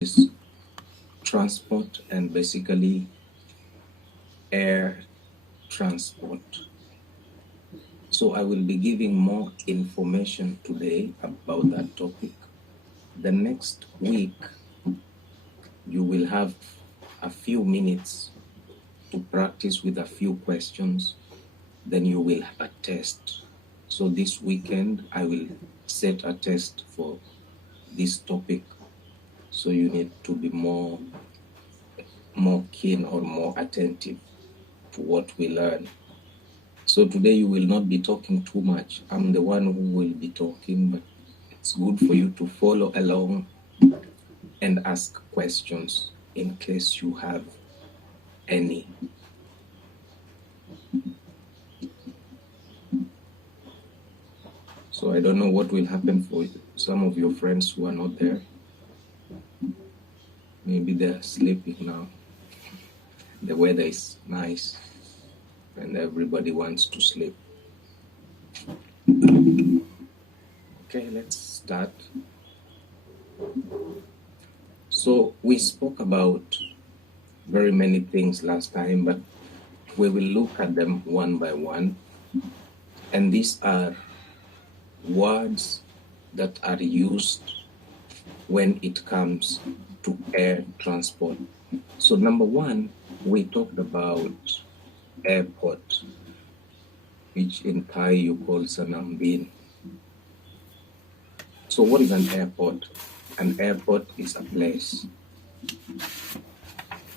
is transport and basically air transport. So I will be giving more information today about that topic. The next week, you will have a few minutes to practice with a few questions. Then you will have a test. So this weekend, I will set a test for this topic. So you need to be more keen or more attentive to what we learn. So today you will not be talking too much. I'm the one who will be talking, but it's good for you to follow along and ask questions in case you have any. So I don't know what will happen for some of your friends who are not there. Maybe they're sleeping now. The weather is nice and everybody wants to sleep. Okay, let's start. So we spoke about very many things last time, but we will look at them one by one. And these are words that are used when it comes to air transport. So number one, we talked about airport, which in Thai you call Sanambin. So what is an airport? An airport is a place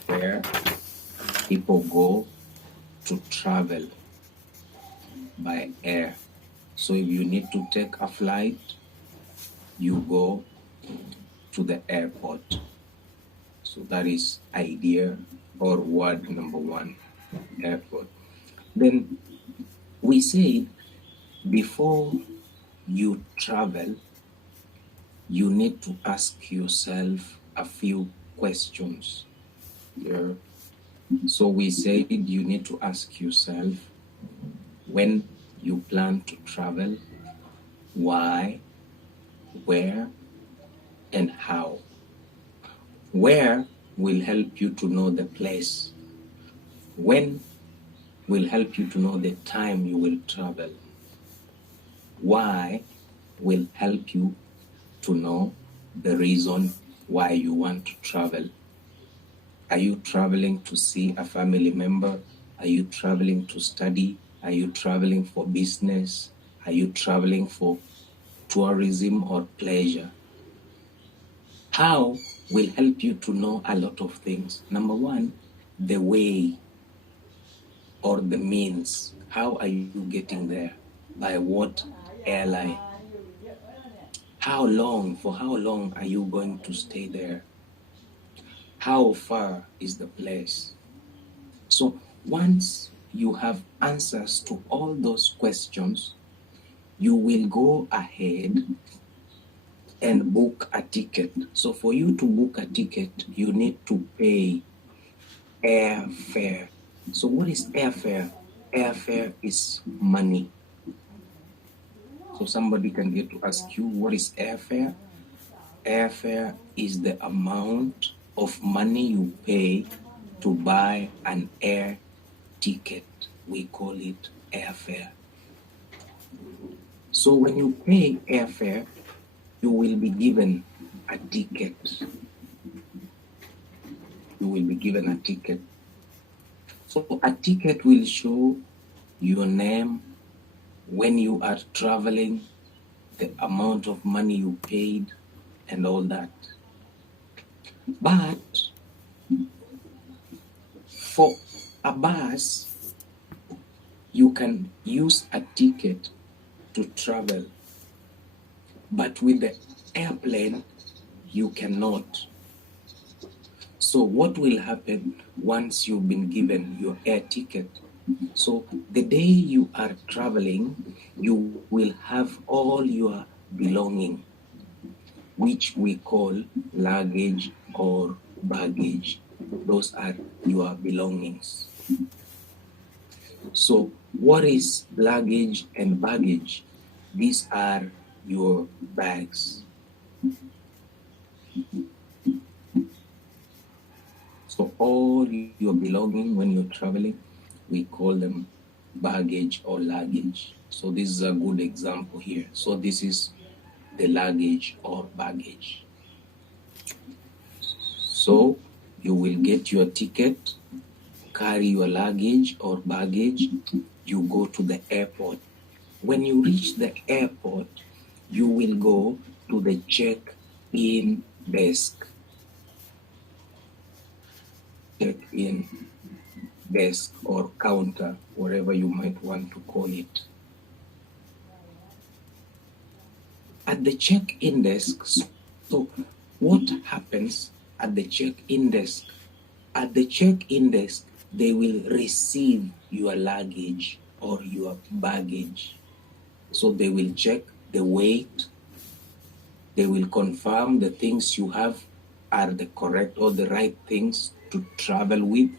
where people go to travel by air. So if you need to take a flight, you go to the airport. So that is idea or word number one, airport. Then we said before you travel, you need to ask yourself a few questions. Yeah. So we said you need to ask yourself when you plan to travel, why, where, and how. Where will help you to know the place. When will help you to know the time you will travel. Why will help you to know the reason why you want to travel. Are you traveling to see a family member? Are you traveling to study? Are you traveling for business? Are you traveling for tourism or pleasure? How will help you to know a lot of things. Number one, the way or the means. How are you getting there? By what airline? For how long are you going to stay there? How far is the place? So once you have answers to all those questions, you will go ahead and book a ticket. So for you to book a ticket, you need to pay airfare. So what is airfare? Airfare is money. So somebody can get to ask you, what is airfare? Airfare is the amount of money you pay to buy an air ticket. We call it airfare. So when you pay airfare, you will be given a ticket. You will be given a ticket. So a ticket will show your name, when you are traveling, the amount of money you paid, and all that. But for a bus, you can use a ticket to travel. But with the airplane, you cannot. So what will happen once you've been given your air ticket? So the day you are traveling, you will have all your belonging, which we call luggage or baggage. Those are your belongings. So what is luggage and baggage? These are your bags. all your belongings when you're traveling. We call them baggage or luggage. So this is a good example here. So this is the luggage or baggage. So you will get your ticket, carry your luggage or baggage, you go to the airport. When you reach the airport, you will go to the check-in desk. Check-in desk or counter, whatever you might want to call it. At the check-in desk, so what happens at the check-in desk? At the check-in desk, they will receive your luggage or your baggage. So they will check the weight, they will confirm the things you have are the correct or the right things to travel with.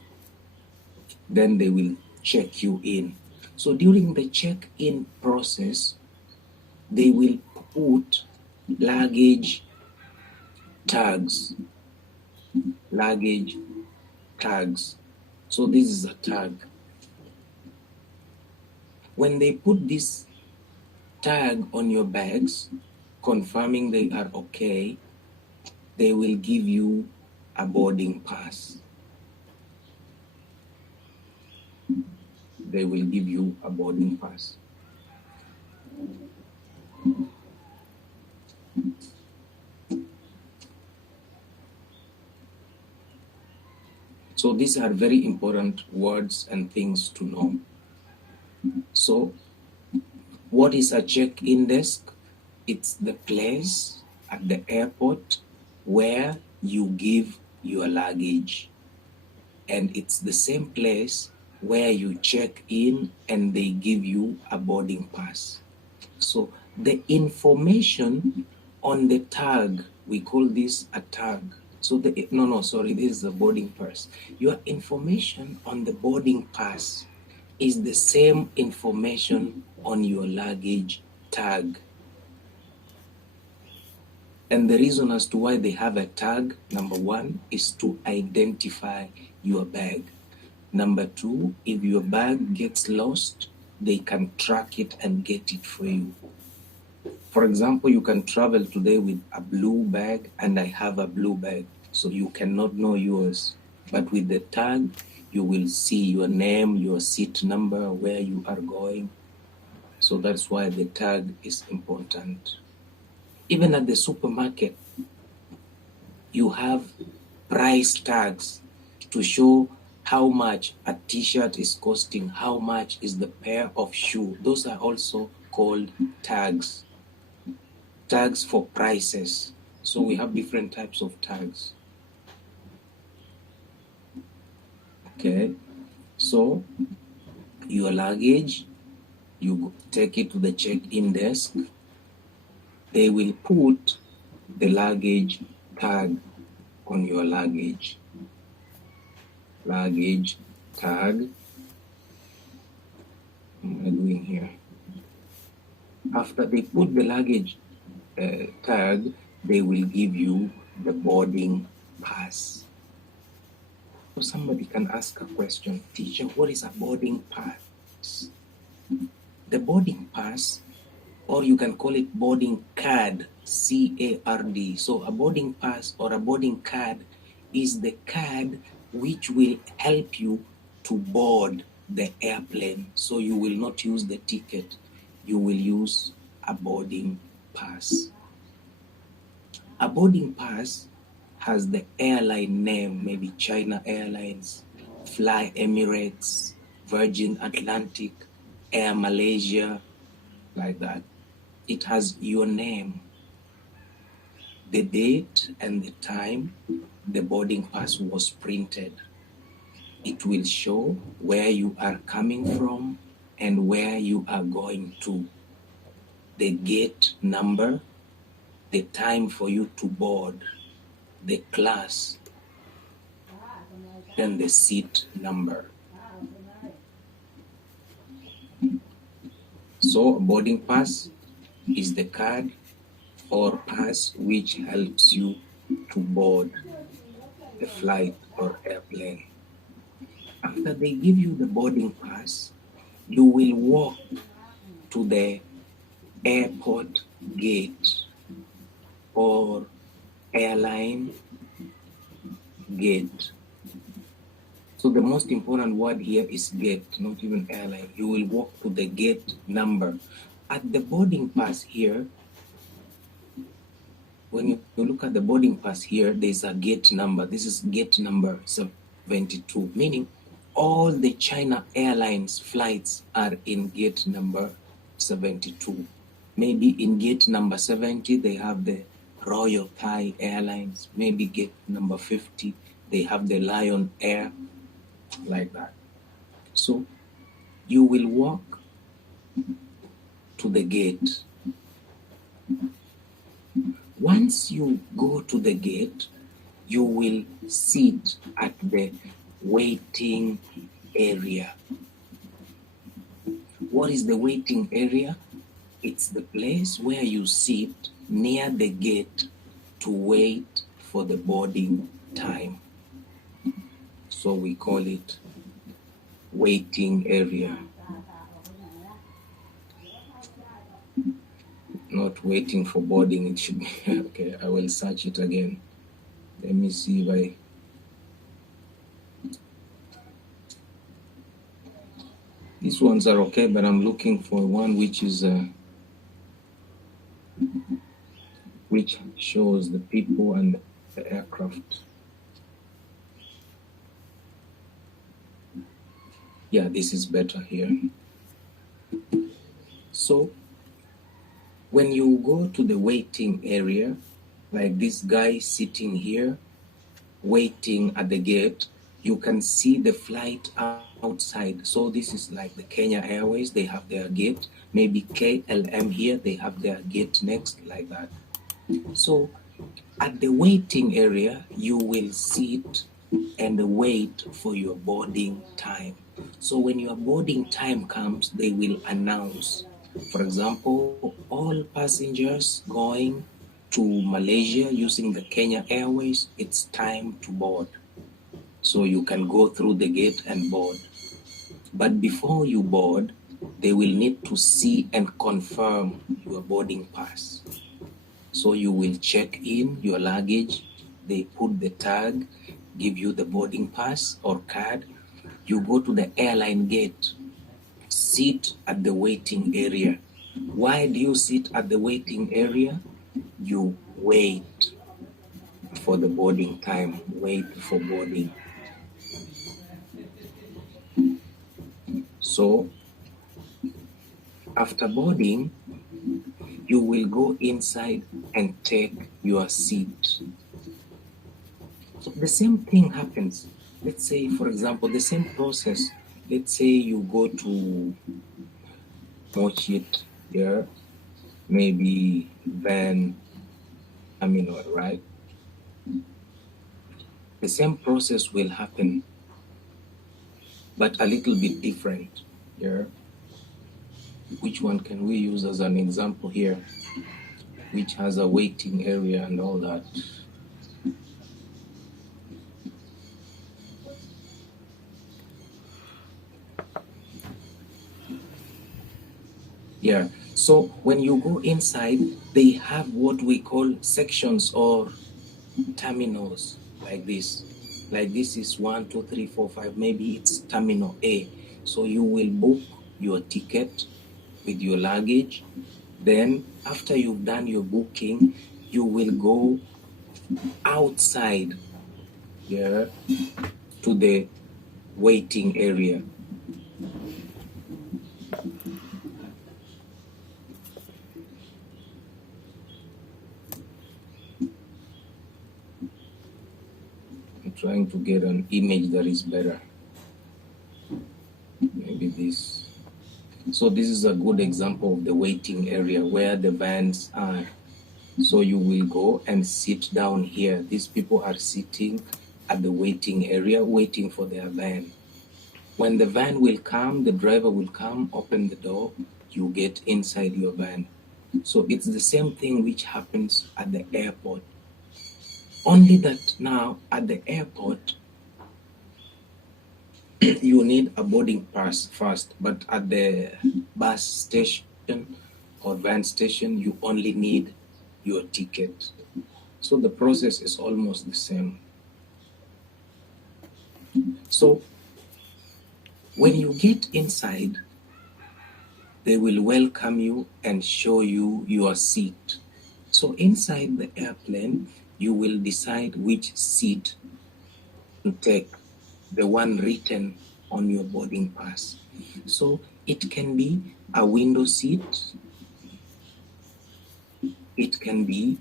Then they will check you in. So during the check-in process, they will put luggage tags. Luggage tags. So this is a tag. When they put this tag on your bags, confirming they are okay, they will give you a boarding pass. They will give you a boarding pass. So these are very important words and things to know. So what is a check-in desk? It's the place at the airport where you give your luggage. And it's the same place where you check in and they give you a boarding pass. So the information on the tag, we call this a tag. So this is a boarding pass. Your information on the boarding pass is the same information on your luggage tag. And the reason as to why they have a tag, number one, is to identify your bag. Number two, if your bag gets lost, they can track it and get it for you. For example, you can travel today with a blue bag and I have a blue bag, so you cannot know yours. But with the tag, you will see your name, your seat number, where you are going. So that's why the tag is important. Even at the supermarket, you have price tags to show how much a t-shirt is costing, how much is the pair of shoe. Those are also called tags. Tags for prices. So we have different types of tags. Okay, so your luggage, you take it to the check-in desk. They will put the luggage tag on your luggage. Luggage tag. What am I doing here? After they put the luggage tag, they will give you the boarding pass. So somebody can ask a question, teacher, what is a boarding pass? The boarding pass, or you can call it boarding card, C-A-R-D. So a boarding pass or a boarding card is the card which will help you to board the airplane. So you will not use the ticket, you will use a boarding pass. A boarding pass has the airline name, maybe China Airlines, Fly Emirates, Virgin Atlantic, Air Malaysia, like that. It has your name, the date and the time the boarding pass was printed. It will show where you are coming from and where you are going to, the gate number, the time for you to board, the class, then the seat number. So a boarding pass is the card or pass which helps you to board. the flight or airplane. After they give you the boarding pass, you will walk to the airport gate or airline gate. So the most important word here is gate, not even airline. You will walk to the gate number. At the boarding pass here, when you look at the boarding pass here, there's a gate number. This is gate number 72, meaning all the China Airlines flights are in gate number 72. Maybe in gate number 70, they have the Royal Thai Airlines. Maybe gate number 50, they have the Lion Air, like that. So you will walk to the gate. Once you go to the gate, you will sit at the waiting area. What is the waiting area? It's the place where you sit near the gate to wait for the boarding time. So we call it waiting area. Not waiting for boarding, it should be. Okay, I will search it again. Let me see if I... These ones are okay, but I'm looking for one which is which shows the people and the aircraft. Yeah, this is better here. So when you go to the waiting area, like this guy sitting here, waiting at the gate, you can see the flight outside. So this is like the Kenya Airways, they have their gate. Maybe KLM here, they have their gate next, like that. So at the waiting area, you will sit and wait for your boarding time. So when your boarding time comes, they will announce. For example, all passengers going to Malaysia using the Kenya Airways, it's time to board. So you can go through the gate and board. But before you board, they will need to see and confirm your boarding pass. So you will check in your luggage, they put the tag, give you the boarding pass or card. You go to the airline gate, sit at the waiting area. Why do you sit at the waiting area? You wait for the boarding time, wait for boarding. So after boarding, you will go inside and take your seat. So the same thing happens. Let's say, for example, the same process. Let's say you go to Mochit here, maybe Van Aminor, right? The same process will happen, but a little bit different here. Which one can we use as an example here? Which has a waiting area and all that. Yeah, so when you go inside, they have what we call sections or terminals like this. Like this is 1, 2, 3, 4, 5. Maybe it's terminal A. So you will book your ticket with your luggage. Then after you've done your booking, you will go outside here to the waiting area. I'm trying to get an image that is better. Maybe this. So this is a good example of the waiting area where the vans are. So you will go and sit down here. These people are sitting at the waiting area, waiting for their van. When the van will come, the driver will come, open the door, you get inside your van. So it's the same thing which happens at the airport. Only that now at the airport, you need a boarding pass first, but at the bus station or van station, you only need your ticket. So the process is almost the same. So when you get inside, they will welcome you and show you your seat. So inside the airplane, you will decide which seat to take, the one written on your boarding pass. So it can be a window seat, it can be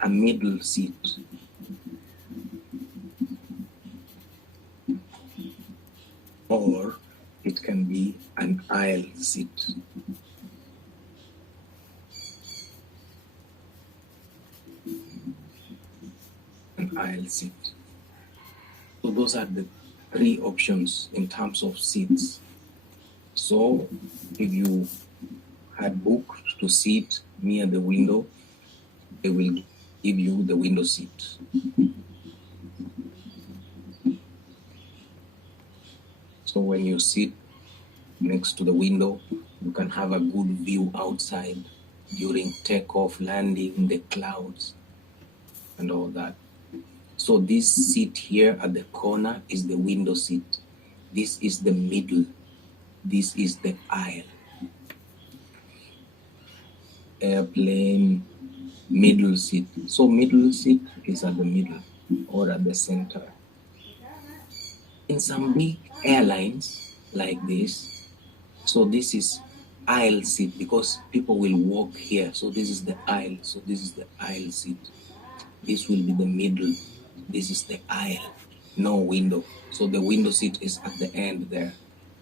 a middle seat, or it can be an aisle seat. An aisle seat. So those are the three options in terms of seats. So if you had booked to sit near the window, they will give you the window seat. So when you sit next to the window, you can have a good view outside during takeoff, landing, the clouds, and all that. So this seat here at the corner is the window seat. This is the middle. This is the aisle. Airplane, middle seat. So middle seat is at the middle or at the center. In some big airlines like this, so this is aisle seat because people will walk here. So this is the aisle. So this is the aisle seat. This will be the middle. This is the aisle. No window. So the window seat is at the end there.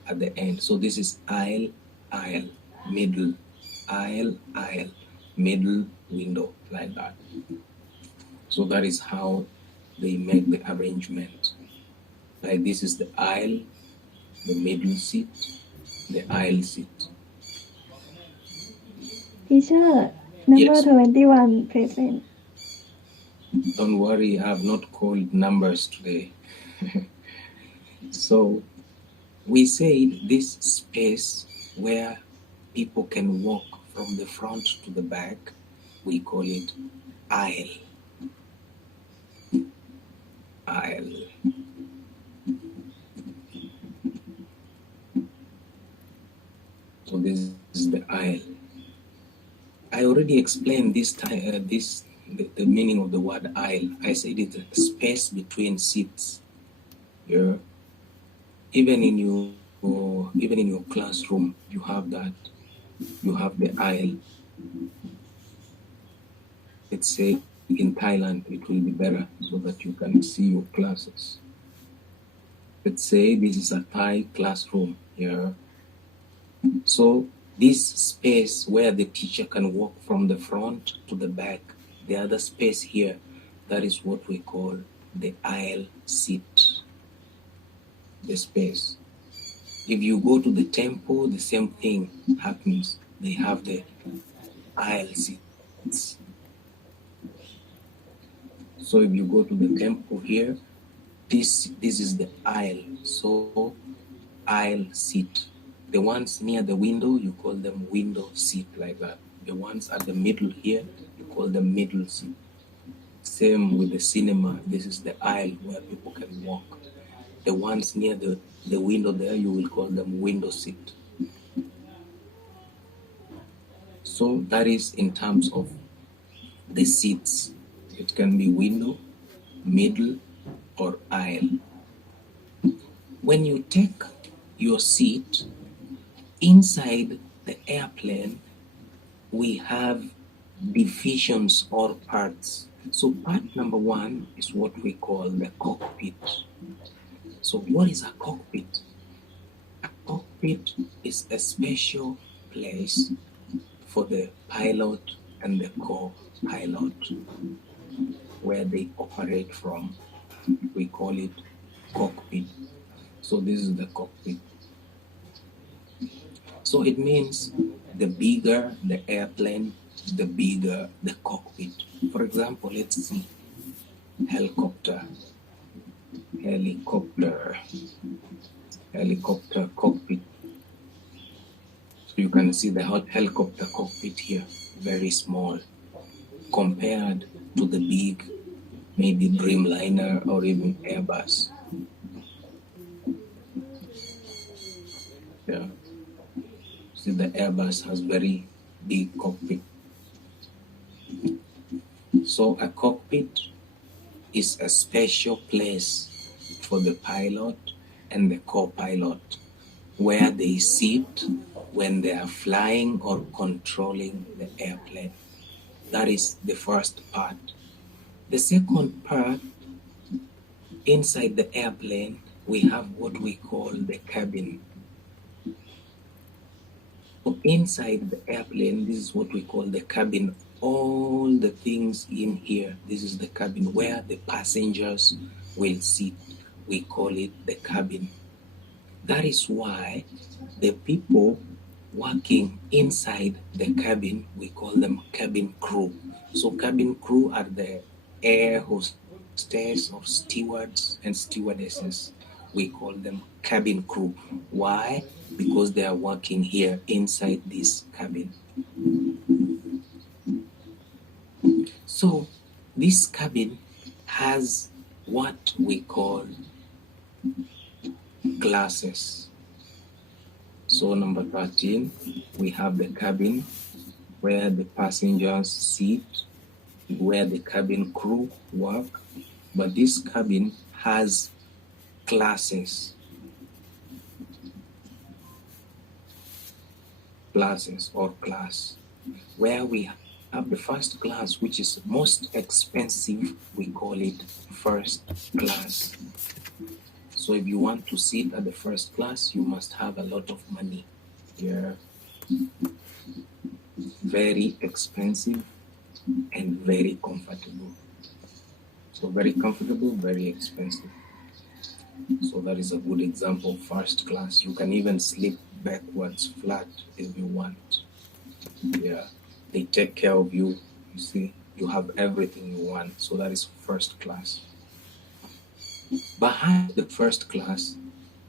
At the end. So this is aisle, aisle, middle, aisle, aisle, middle, window, like that. So that is how they make the arrangement. Like this is the aisle, the middle seat, the aisle seat. Teacher, number Yes. 21 present. Don't worry, I have not called numbers today. So we say this space where people can walk from the front to the back, we call it aisle. Aisle. So this is the aisle. I already explained this time. The meaning of the word aisle. I said it's a space between seats. Yeah. Even in your classroom, you have that. You have the aisle. Let's say in Thailand, it will be better so that you can see your classes. Let's say this is a Thai classroom. Yeah. So this space where the teacher can walk from the front to the back, the other space here, that is what we call the aisle seat. The space. If you go to the temple, the same thing happens. They have the aisle seats. So if you go to the temple here, this is the aisle. So aisle seat. The ones near the window, you call them window seat, like that. The ones at the middle here, you call them middle seat. Same with the cinema. This is the aisle where people can walk. The ones near the window there, you will call them window seat. So that is in terms of the seats. It can be window, middle, or aisle. When you take your seat inside the airplane, we have divisions or parts. So part number one is what we call the cockpit. So what is a cockpit? A cockpit is a special place for the pilot and the co-pilot where they operate from. We call it cockpit. So this is the cockpit. So it means the bigger the airplane, the bigger the cockpit. For example, let's see. helicopter cockpit. So you can see the helicopter cockpit here, very small compared to the big, maybe Dreamliner or even Airbus. Yeah. See, the Airbus has very big cockpit. So a cockpit is a special place for the pilot and the co-pilot where they sit when they are flying or controlling the airplane. That is the first part. The second part, inside the airplane, we have what we call the cabin. So inside the airplane, this is what we call the cabin. All the things in here, this is the cabin where the passengers will sit. We call it the cabin. That is why the people working inside the cabin, we call them cabin crew. So cabin crew are the air hostess or stewards and stewardesses. We call them cabin crew. Why? Because they are working here inside this cabin. So this cabin has what we call classes. So number 13, we have the cabin where the passengers sit, where the cabin crew work, but this cabin has classes or class, where we have the first class, which is most expensive. We call it first class. So if you want to sit at the first class, you must have a lot of money. Yeah. Very expensive and very comfortable. So very comfortable, very expensive. So that is a good example of first class. You can even sleep backwards flat if you want. Yeah. They take care of you. You see, you have everything you want. So that is first class. Behind the first class,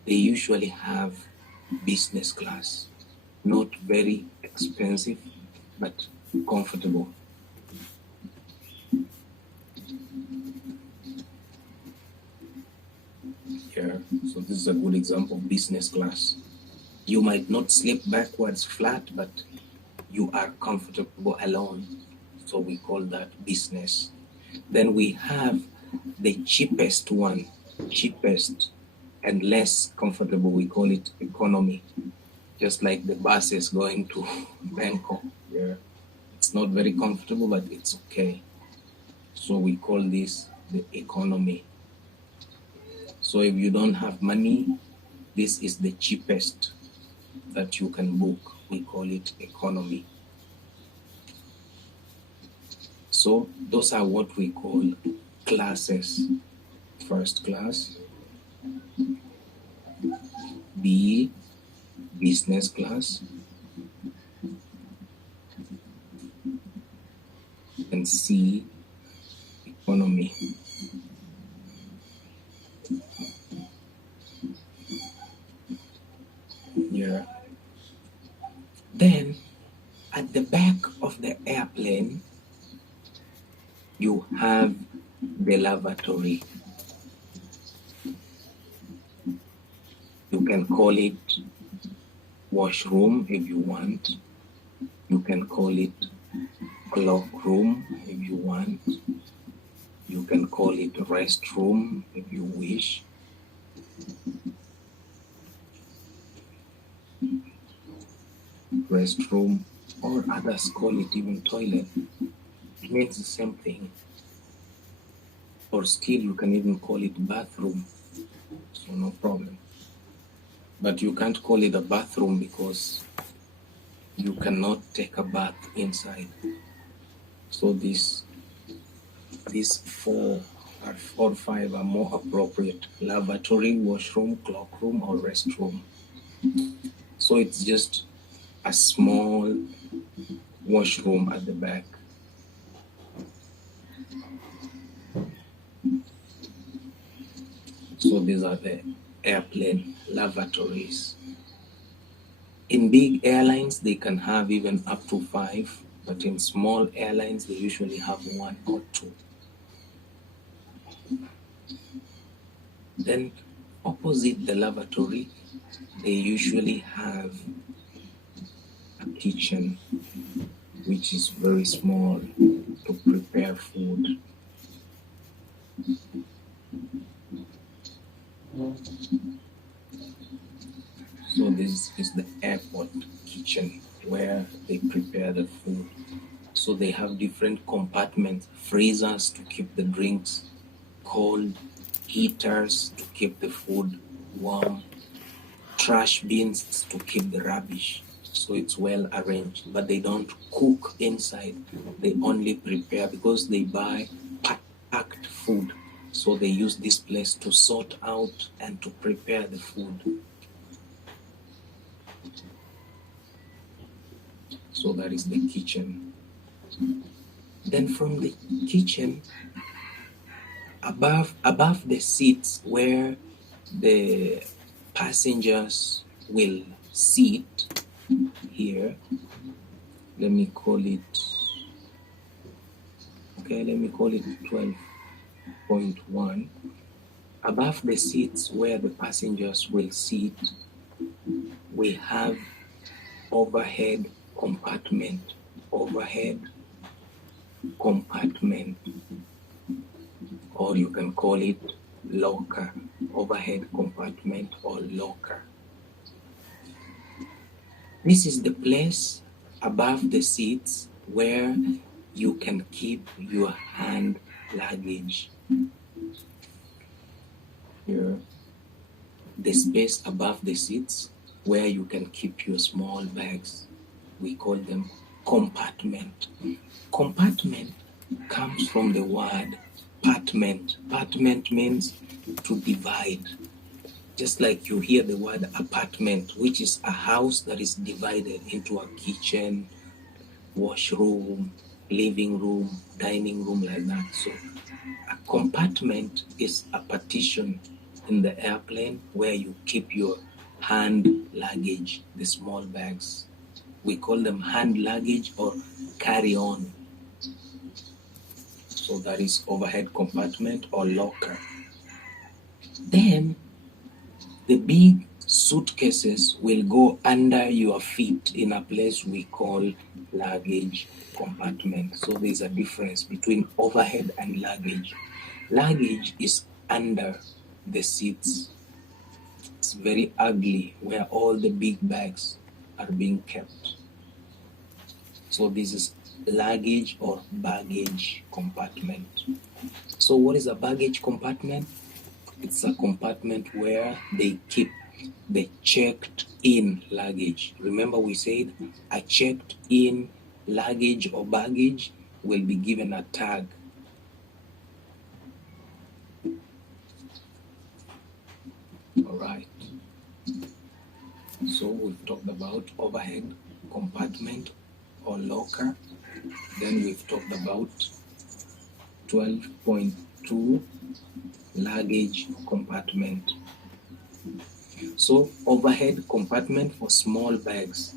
they usually have business class. Not very expensive, but comfortable. Here, so this is a good example of business class. You might not sleep backwards flat, but you are comfortable alone. So we call that business. Then we have the cheapest one, cheapest and less comfortable. We call it economy. Just like the buses going to Bangkok. Yeah. It's not very comfortable, but it's okay. So we call this the economy. So if you don't have money, this is the cheapest that you can book. We call it economy. So those are what we call classes. First class, B, business class, and C, economy. Yeah. Then at the back of the airplane, you have the lavatory. You can call it washroom if you want. You can call it cloak room if you want. You can call it restroom if you wish. Restroom, or others call it even toilet. It means the same thing. Or still you can even call it bathroom. So no problem. But you can't call it a bathroom because you cannot take a bath inside. So these 4 or 5 are more appropriate: lavatory, washroom, cloakroom, or restroom. So it's just a small washroom at the back. So these are the airplane lavatories. In big airlines, they can have even up to 5, but in small airlines, they usually have 1 or 2. Then opposite the lavatory, they usually have a kitchen, which is very small, to prepare food. So this is the airport kitchen where they prepare the food. So they have different compartments, freezers to keep the drinks cold, heaters to keep the food warm, trash bins to keep the rubbish. So it's well arranged, but they don't cook inside. They only prepare because they buy packed food. So they use this place to sort out and to prepare the food. So that is the kitchen. Then from the kitchen, above the seats where the passengers will sit here, let me call it 12.1. Above the seats where the passengers will sit, we have overhead compartment, or you can call it locker, overhead compartment or locker. This is the place above the seats where you can keep your hand luggage. Here, the space above the seats where you can keep your small bags. We call them compartment. Compartment comes from the word partment. Partment means to divide. Just like you hear the word apartment, which is a house that is divided into a kitchen, washroom, living room, dining room, like that. So a compartment is a partition in the airplane where you keep your hand luggage, the small bags. We call them hand luggage or carry-on. So that is overhead compartment or locker. Then the big suitcases will go under your feet in a place we call luggage compartment. So there's a difference between overhead and luggage. Luggage is under the seats. It's very ugly where all the big bags are being kept. So this is luggage or baggage compartment. So what is a baggage compartment? It's a compartment where they keep the checked in luggage. Remember we said a checked in luggage or baggage will be given a tag. All right. So we've talked about overhead compartment or locker. Then we've talked about 12.2 luggage compartment. So overhead compartment for small bags,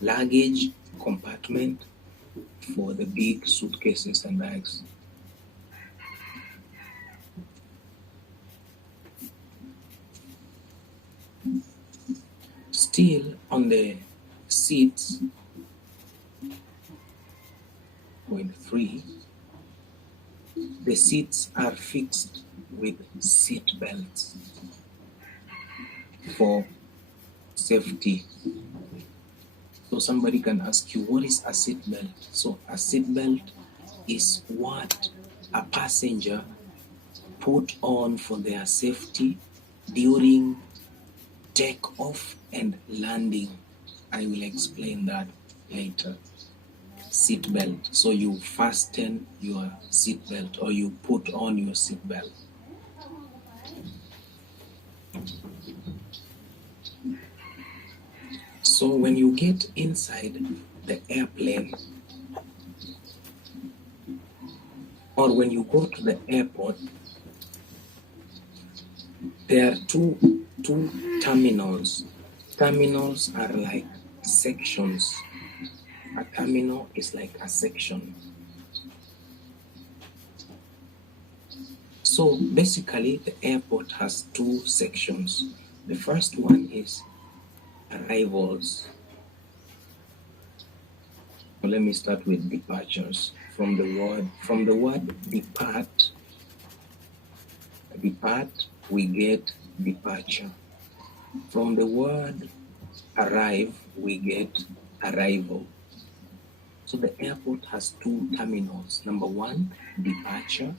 luggage compartment for the big suitcases and bags. Still on the seats, 0.3, the seats are fixed with seat belts for safety. So somebody can ask you, what is a seat belt? So a seat belt is what a passenger put on for their safety during takeoff and landing. I will explain that later. Seat belt. So you fasten your seat belt or you put on your seat belt. So when you get inside the airplane or when you go to the airport, There are two terminals. Terminals are like sections. A terminal is like a section. So basically, the airport has two sections. The first one is arrivals. Let me start with departures. From the word depart, we get departure. From the word arrive, we get arrival. So the airport has two terminals. Number one, departure,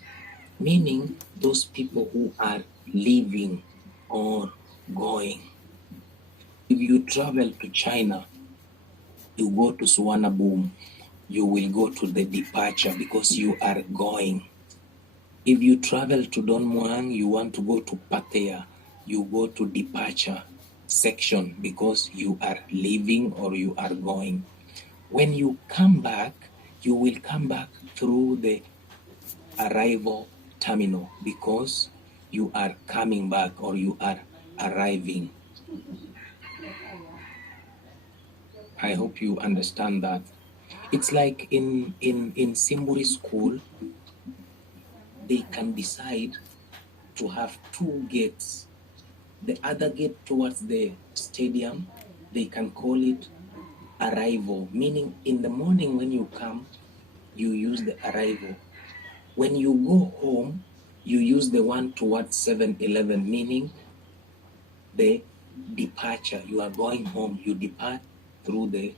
meaning those people who are leaving or going. If you travel to China, you go to Suvarnabhumi, you will go to the departure because you are going. If you travel to Don Muang, you want to go to Pattaya, you go to departure section because you are leaving or you are going. When you come back, you will come back through the arrival terminal because you are coming back or you are arriving. I hope you understand that. It's like in Simburi school, they can decide to have two gates. The other gate towards the stadium, they can call it arrival, meaning in the morning when you come, you use the arrival. When you go home, you use the one towards 7-Eleven, meaning the departure. You are going home, you depart through the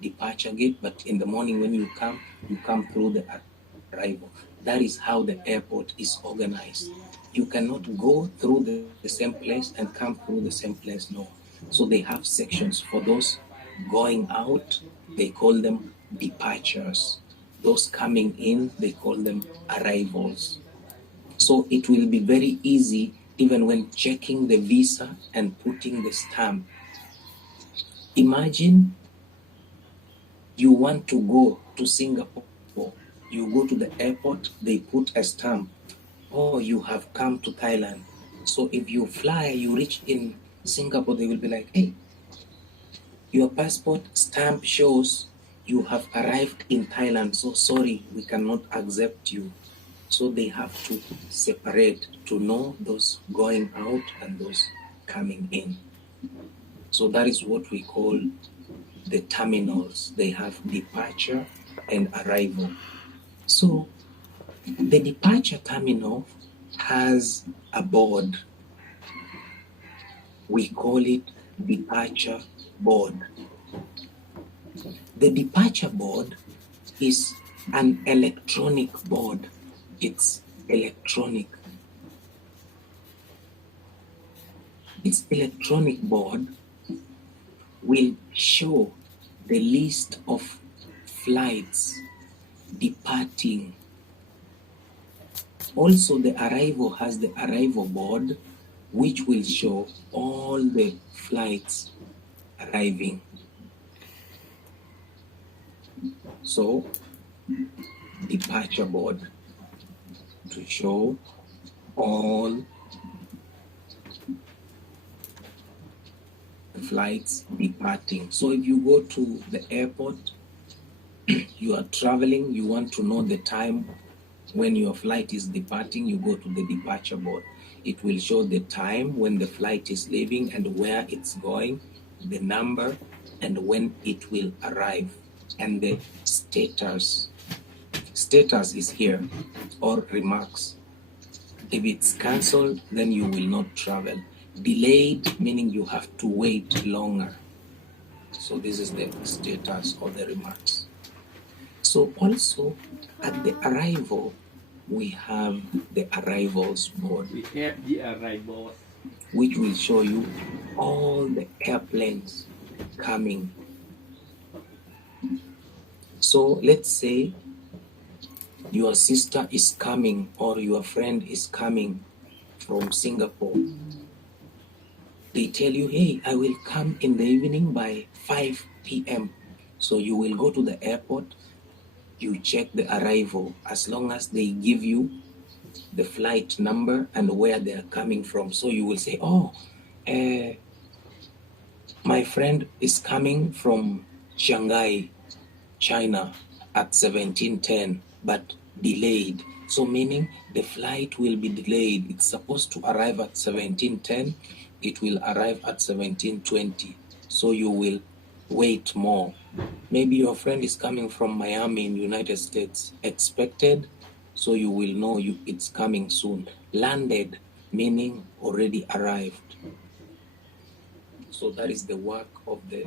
departure gate, but in the morning when you come through the arrival. That is how the airport is organized. You cannot go through the same place and come through the same place, no. So they have sections. For those going out, they call them departures. Those coming in, they call them arrivals. So it will be very easy even when checking the visa and putting the stamp. Imagine you want to go to Singapore. You go to the airport, they put a stamp. Oh, you have come to Thailand. So if you fly, you reach in Singapore, they will be like, hey, your passport stamp shows you have arrived in Thailand. So sorry, we cannot accept you. So they have to separate to know those going out and those coming in. So that is what we call the terminals. They have departure and arrival. So the departure terminal has a board. We call it departure board. The departure board is an electronic board. It's electronic. This electronic board will show the list of flights departing. Also, the arrival has the arrival board, which will show all the flights arriving. So, departure board to show all the flights departing. So if you go to the airport, you are traveling, you want to know the time when your flight is departing, you go to the departure board. It will show the time when the flight is leaving and where it's going, the number, and when it will arrive, and the status. Status is here, or remarks. If it's cancelled, then you will not travel. Delayed, meaning you have to wait longer. So this is the status or the remarks. So also at the arrival, we have the arrivals board. We have the arrivals, which will show you all the airplanes coming. So let's say your sister is coming or your friend is coming from Singapore. They tell you, hey, I will come in the evening by 5 p.m. So you will go to the airport, you check the arrival. As long as they give you the flight number and where they are coming from. So you will say, oh, my friend is coming from Shanghai, China at 17:10, but delayed. So meaning the flight will be delayed. It's supposed to arrive at 17:10. It will arrive at 17:20. So you will wait more. Maybe your friend is coming from Miami in United States. Expected, so you will know it's coming soon. Landed, meaning already arrived. So that is the work of the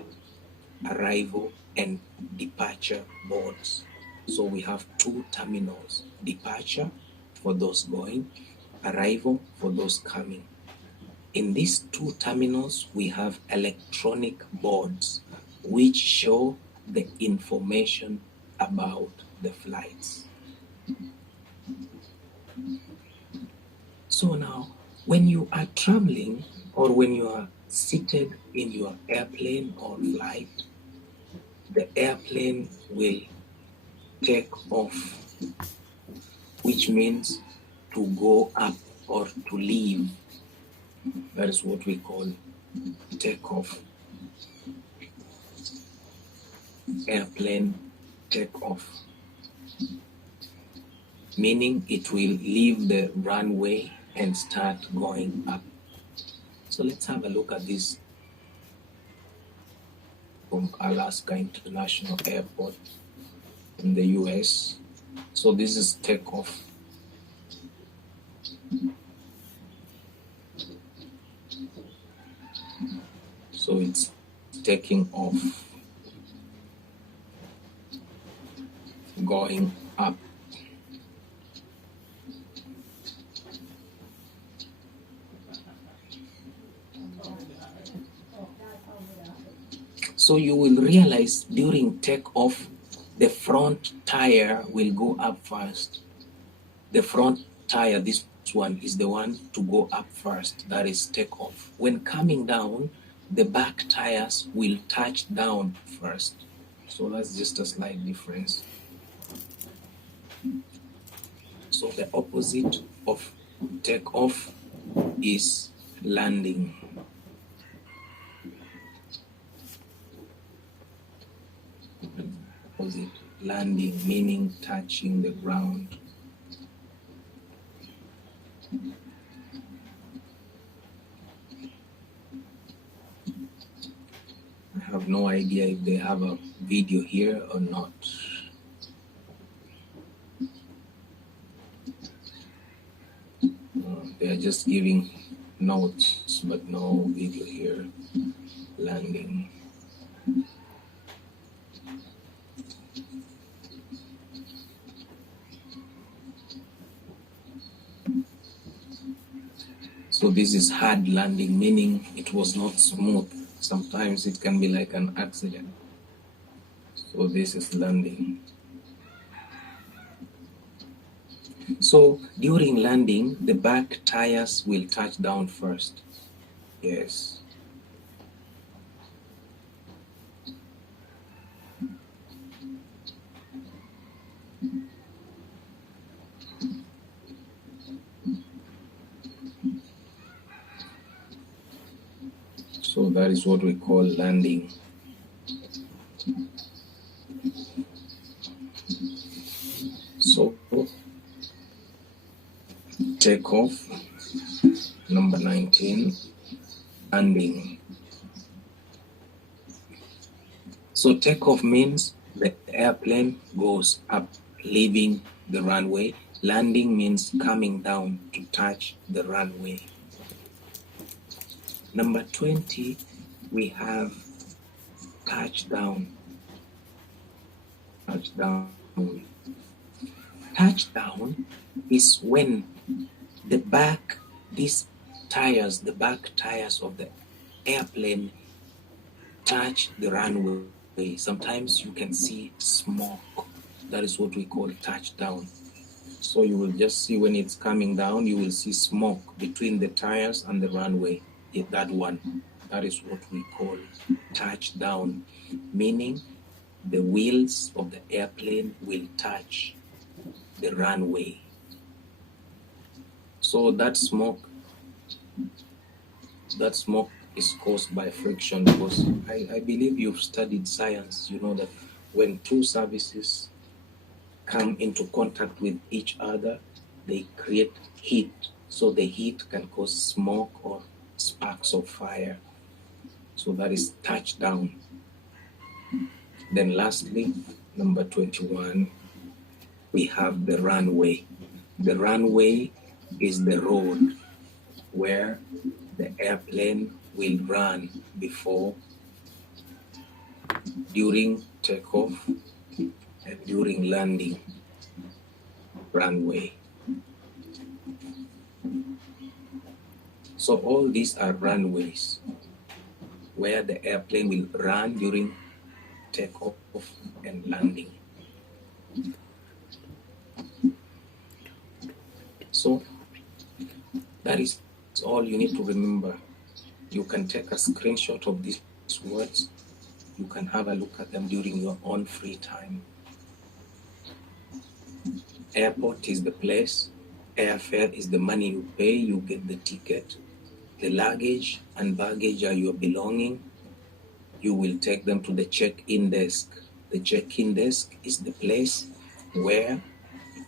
arrival and departure boards. So we have two terminals: departure for those going, arrival for those coming. In these two terminals, we have electronic boards which show the information about the flights. So now, when you are traveling or when you are seated in your airplane or flight, the airplane will take off, which means to go up or to leave. That is what we call takeoff. Airplane takeoff, meaning it will leave the runway and start going up. So let's have a look at this from Alaska International Airport in the US. So this is takeoff. So it's taking off, going up. So you will realize during takeoff, the front tire will go up first. The front tire, this one, is the one to go up first. That is takeoff. When coming down, the back tires will touch down first. So that's just a slight difference. So the opposite of takeoff is landing. Opposite, landing, meaning touching the ground. I have no idea if they have a video here or not. They are just giving notes, but no video here. Landing. So this is hard landing, meaning it was not smooth. Sometimes it can be like an accident. So this is landing. So during landing, the back tires will touch down first. Yes. So that is what we call landing. So takeoff, number 19, landing. So takeoff means the airplane goes up, leaving the runway. Landing means coming down to touch the runway. Number 20, we have touchdown. Touchdown. Touchdown is when the back tires of the airplane touch the runway. Sometimes you can see smoke. That is what we call touchdown. So you will just see when it's coming down, you will see smoke between the tires and the runway. That one. That is what we call touchdown, meaning the wheels of the airplane will touch the runway. So that smoke is caused by friction, because I believe you've studied science. You know that when two surfaces come into contact with each other, they create heat. So the heat can cause smoke or sparks of fire. So that is touchdown. Then lastly, number 21, we have the runway. The runway is the road where the airplane will run before, during takeoff, and during landing. Runway. So all these are runways where the airplane will run during takeoff and landing. So that is all you need to remember. You can take a screenshot of these words. You can have a look at them during your own free time. Airport is the place. Airfare is the money you pay, you get the ticket. The luggage and baggage are your belonging. You will take them to the check-in desk. The check-in desk is the place where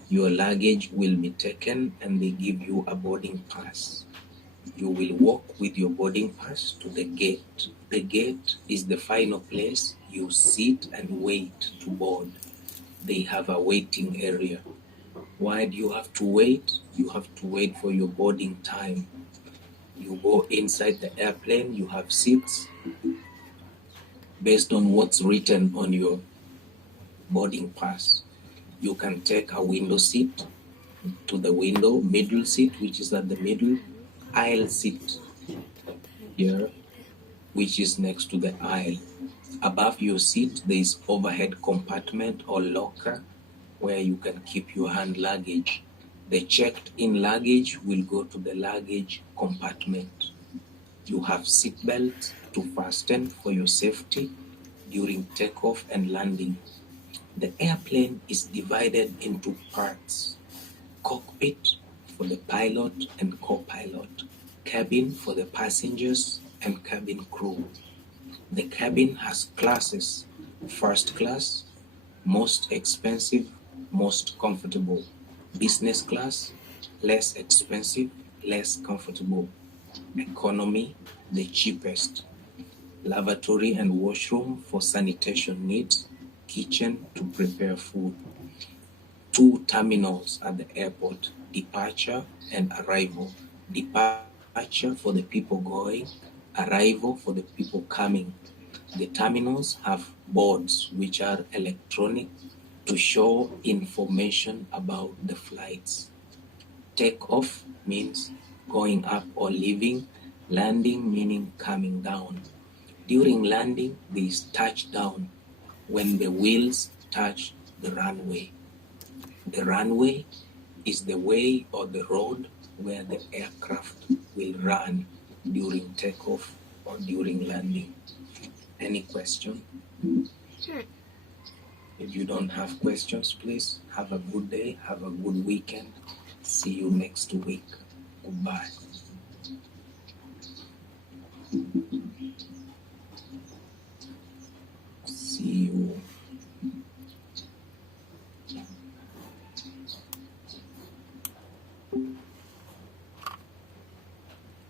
your luggage will be taken and they give you a boarding pass. You will walk with your boarding pass to the gate. The gate is the final place you sit and wait to board. They have a waiting area. Why do you have to wait? You have to wait for your boarding time. You go inside the airplane, you have seats based on what's written on your boarding pass. You can take a window seat to the window, middle seat, which is at the middle, aisle seat here, which is next to the aisle. Above your seat, there is overhead compartment or locker where you can keep your hand luggage. The checked-in luggage will go to the luggage compartment. You have seat belts to fasten for your safety during takeoff and landing. The airplane is divided into parts. Cockpit for the pilot and co-pilot. Cabin for the passengers and cabin crew. The cabin has classes. First class, most expensive, most comfortable. Business class, less expensive, less comfortable. Economy, the cheapest. Lavatory and washroom for sanitation needs. Kitchen to prepare food. 2 terminals at the airport, departure and arrival. Departure for the people going, arrival for the people coming. The terminals have boards which are electronic to show information about the flights. Take-off means going up or leaving. Landing meaning coming down. During landing, there is touchdown when the wheels touch the runway. The runway is the way or the road where the aircraft will run during takeoff or during landing. Any question? If you don't have questions, please have a good day, have a good weekend. See you next week. Goodbye.